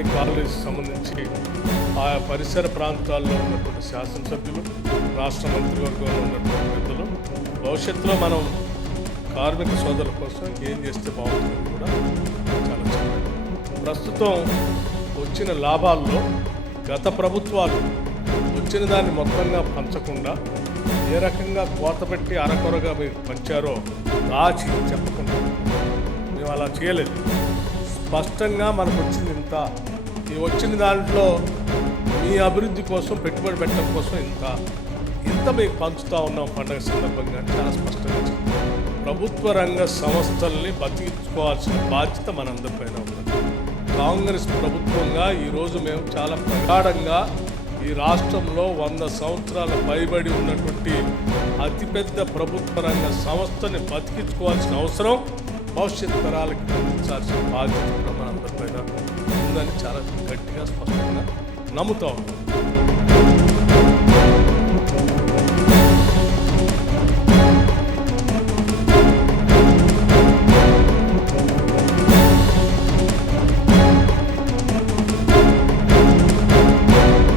Engineering college సంబంధించి ఆయా పరిసర ప్రాంతాల్లో ఉన్నటువంటి శాసనసభ్యులు, రాష్ట్ర మంత్రివర్గంలో ఉన్నటువంటి పెద్దలు భవిష్యత్తులో మనం కార్మిక సోదరుల కోసం ఏం చేస్తే బాగుంటుందని కూడా చాలా చెప్పారు. ప్రస్తుతం వచ్చిన లాభాల్లో గత ప్రభుత్వాలు వచ్చిన దాన్ని మొత్తంగా పంచకుండా ఏ రకంగా కోత పెట్టి అరకొరగా మీరు పంచారో దాచి చెప్పకుండా మేము అలా చేయలేదు. స్పష్టంగా మనకు వచ్చింది ఇంత, ఈ వచ్చిన దాంట్లో మీ అభివృద్ధి కోసం పెట్టుబడి పెట్టడం కోసం ఇంత మీకు పంచుతూ ఉన్నాం పండుగ సందర్భంగా చాలా స్పష్టంగా చెప్తాం. ప్రభుత్వ రంగ సంస్థల్ని బతికించుకోవాల్సిన బాధ్యత మనందరిపైన ఉంది. కాంగ్రెస్ ప్రభుత్వంగా ఈరోజు మేము చాలా ప్రగాఢంగా ఈ రాష్ట్రంలో 100 సంవత్సరాల పైబడి ఉన్నటువంటి అతిపెద్ద ప్రభుత్వ రంగ సంస్థని బతికించుకోవాల్సిన అవసరం, భవిష్యత్ తరాలకు అందించాల్సిన బాధ్యత కూడా మనందరిపైన ఉందని చాలా గట్టిగా స్పష్టంగా నమ్ముతా ఉన్నాం.